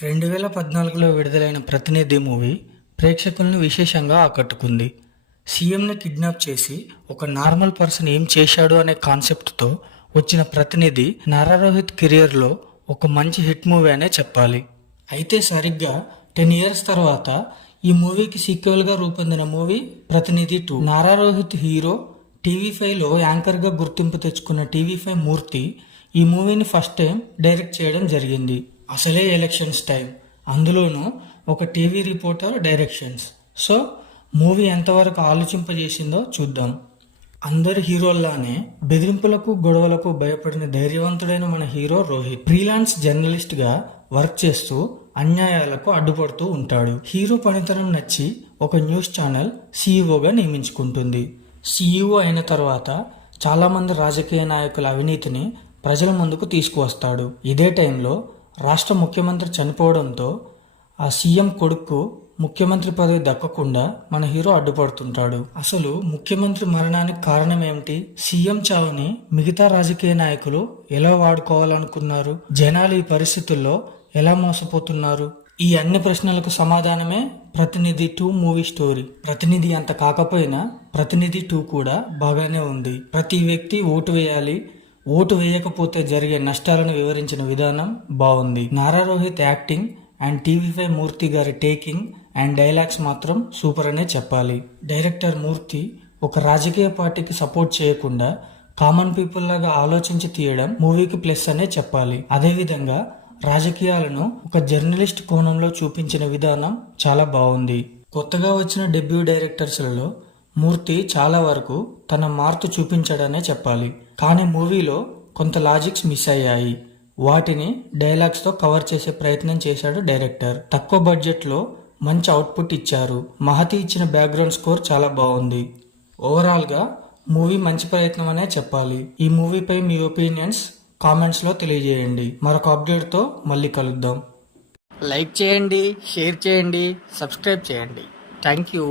2014లో విడుదలైన 'ప్రతినిధి' మూవీ ప్రేక్షకులను విశేషంగా ఆకట్టుకుంది. సీఎంని కిడ్నాప్ చేసి ఒక నార్మల్ పర్సన్ ఏం చేశాడు అనే కాన్సెప్ట్తో వచ్చిన 'ప్రతినిధి' నారా రోహిత్ కెరియర్లో ఒక మంచి హిట్ మూవీ అనే చెప్పాలి. అయితే సరిగ్గా 10 ఇయర్స్ తర్వాత ఈ మూవీకి సీక్వెల్గా రూపొందిన మూవీ 'ప్రతినిధి 2'. నారా రోహిత్ హీరో, టీవీ5లో యాంకర్గా గుర్తింపు తెచ్చుకున్న టీవీ5 మూర్తి ఈ మూవీని ఫస్ట్ టైం డైరెక్ట్ చేయడం జరిగింది. అసలే ఎలక్షన్స్ టైం, అందులోనూ ఒక TV reporter directions. So movie ఎంతవరకు ఆలోచింపజేసిందో చూద్దాం. అందరి హీరోల్లానే బెదిరింపులకు గొడవలకు భయపడిన ధైర్యవంతుడైన మన హీరో రోహిత్ ఫ్రీలాన్స్ జర్నలిస్ట్గా వర్క్ చేస్తూ అన్యాయాలకు అడ్డుపడుతూ ఉంటాడు. హీరో పనితనం నచ్చి ఒక న్యూస్ ఛానల్ సీఈఓగా నియమించుకుంటుంది. సీఈఓ అయిన తర్వాత చాలామంది రాజకీయ నాయకుల అవినీతిని ప్రజల ముందుకు తీసుకువస్తాడు. ఇదే టైంలో రాష్ట్ర ముఖ్యమంత్రి చనిపోవడంతో ఆ సీఎం కొడుకు ముఖ్యమంత్రి పదవి దక్కకుండా మన హీరో అడ్డుపడుతుంటాడు. అసలు ముఖ్యమంత్రి మరణానికి కారణం ఏమిటి? సీఎం చావుని మిగతా రాజకీయ నాయకులు ఎలా వాడుకోవాలనుకున్నారు? జనాలు ఈ పరిస్థితుల్లో ఎలా మోసపోతున్నారు? ఈ అన్ని ప్రశ్నలకు సమాధానమే 'ప్రతినిధి 2' మూవీ స్టోరీ. 'ప్రతినిధి' అంత కాకపోయినా 'ప్రతినిధి 2' కూడా బాగానే ఉంది. ప్రతి వ్యక్తి ఓటు వేయాలి, ఓటు వేయకపోతే జరిగే నష్టాలను వివరించిన విధానం బాగుంది. Nara Rohit acting and TV five Murthy గారి టేకింగ్ అండ్ డైలాగ్స్ మాత్రం సూపర్ అనే చెప్పాలి. డైరెక్టర్ మూర్తి ఒక రాజకీయ పార్టీకి సపోర్ట్ చేయకుండా కామన్ పీపుల్ లాగా ఆలోచించి తీయడం మూవీకి ప్లస్ అనే చెప్పాలి. అదేవిధంగా రాజకీయాలను ఒక జర్నలిస్ట్ కోణంలో చూపించిన విధానం చాలా బాగుంది. కొత్తగా వచ్చిన డెబ్యూ డైరెక్టర్స్లలో మూర్తి చాలా వరకు తన మార్పు చూపించాడనే చెప్పాలి. కానీ మూవీలో కొంత లాజిక్స్ మిస్ అయ్యాయి. వాటిని డైలాగ్స్తో కవర్ చేసే ప్రయత్నం చేశాడు డైరెక్టర్. తక్కువ బడ్జెట్లో మంచి అవుట్పుట్ ఇచ్చారు. మహతి ఇచ్చిన బ్యాక్గ్రౌండ్ స్కోర్ చాలా బాగుంది. ఓవరాల్గా మూవీ మంచి ప్రయత్నం అనే చెప్పాలి. ఈ మూవీపై మీ ఒపీనియన్స్ కామెంట్స్లో తెలియజేయండి. మరొక అప్డేట్తో మళ్ళీ కలుద్దాం. లైక్ చేయండి, షేర్ చేయండి, సబ్స్క్రైబ్ చేయండి. Thank you.